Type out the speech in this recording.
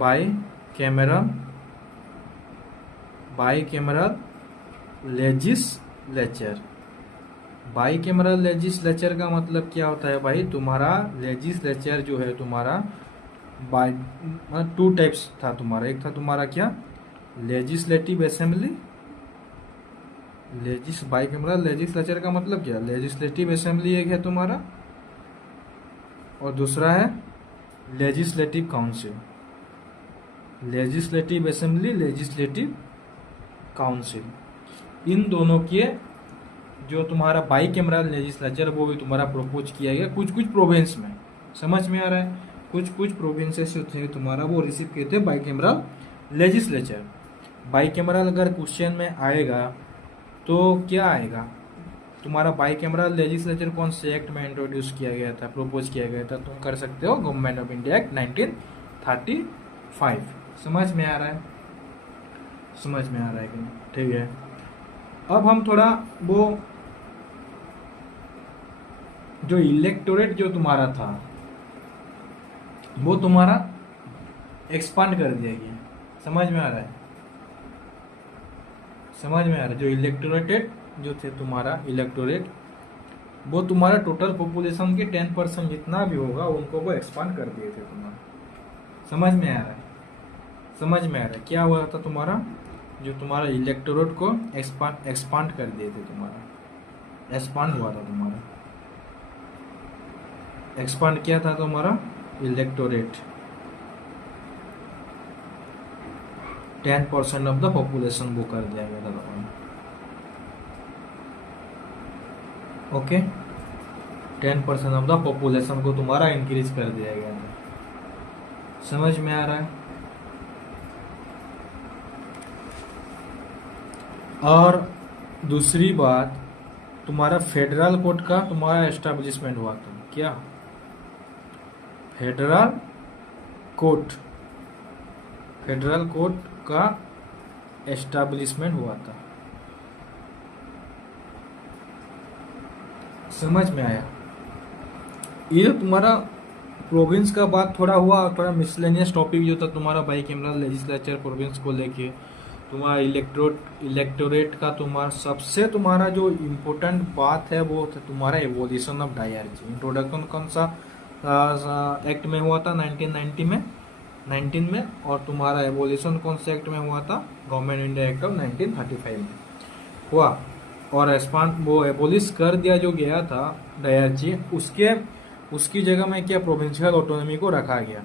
By cameral legislature. By cameral legislature का मतलब क्या होता है भाई? तुम्हारा लेजिस्लेचर जो है तुम्हारा बाई टू टाइप्स था तुम्हारा। एक था तुम्हारा क्या? Legislative assembly. By cameral legislature का मतलब क्या? लेजिस्लेटिव असेंबली एक है तुम्हारा, और दूसरा है legislative council. Legislative assembly, legislative council, इन दोनों के जो तुम्हारा बाई कैमरल लेजिस्लेचर वो भी तुम्हारा प्रपोज किया गया कुछ कुछ प्रोविंस में। समझ में आ रहा है? कुछ कुछ प्रोविंसेस जो थे तुम्हारा वो रिसीव किए थे by cameral legislature. By cameral अगर क्वेश्चन में आएगा तो क्या आएगा तुम्हारा? बाई कैमरल लेजिस्लेचर कौन से एक्ट में इंट्रोड्यूस किया गया था, प्रपोज किया गया था? तुम कर सकते हो गवर्नमेंट ऑफ इंडिया एक्ट 1935। समझ में आ रहा है? समझ में आ रहा है कि नहीं? ठीक है, अब हम थोड़ा वो जो इलेक्टोरेट जो तुम्हारा था वो तुम्हारा एक्सपांड कर दिया गया। समझ में आ रहा है? समझ में आ रहा है? जो इलेक्टोरेट जो थे तुम्हारा इलेक्टोरेट, वो तुम्हारा टोटल पॉपुलेशन के 10% जितना भी होगा उनको वो एक्सपांड कर दिए थे तुम्हारा। समझ में आ रहा है? समझ में आ रहा है? क्या हुआ था तुम्हारा? जो तुम्हारा इलेक्टोरेट को एक्सपांड कर दिए थे तुम्हारा, एक्सपांड हुआ था तुम्हारा। एक्सपांड किया था तुम्हारा इलेक्टोरेट, 10% ऑफ द पॉपुलेशन वो कर दिया गया था तुम्हारा। ओके, 10% ऑफ द पॉपुलेशन को तुम्हारा इंक्रीज कर दिया गया था। समझ में आ रहा है? और दूसरी बात, तुम्हारा फेडरल कोर्ट का तुम्हारा एस्टेब्लिशमेंट हुआ था। क्या? फेडरल कोर्ट का एस्टेब्लिशमेंट हुआ था। समझ में आया? ये तुम्हारा प्रोविंस का बात थोड़ा हुआ, थोड़ा मिसलेनियस टॉपिक जो था तुम्हारा बाई कैमरल लेजिस्लेचर प्रोविंस को लेके। तुम्हारा इलेक्टोरेट का तुम्हारा सबसे तुम्हारा जो इम्पोर्टेंट बात है वो था तुम्हारा एवोल्यूशन ऑफ डायरची। इंट्रोडक्शन कौन सा एक्ट में हुआ था? 19 में। और तुम्हारा एवोल्यूशन कौन से एक्ट में हुआ था? गवर्नमेंट इंडिया एक्ट ऑफ 1935 में हुआ। और वो एबोलिश कर दिया जो गया था डायरची, उसकी जगह में क्या प्रोविंशियल ऑटोनॉमी को रखा गया।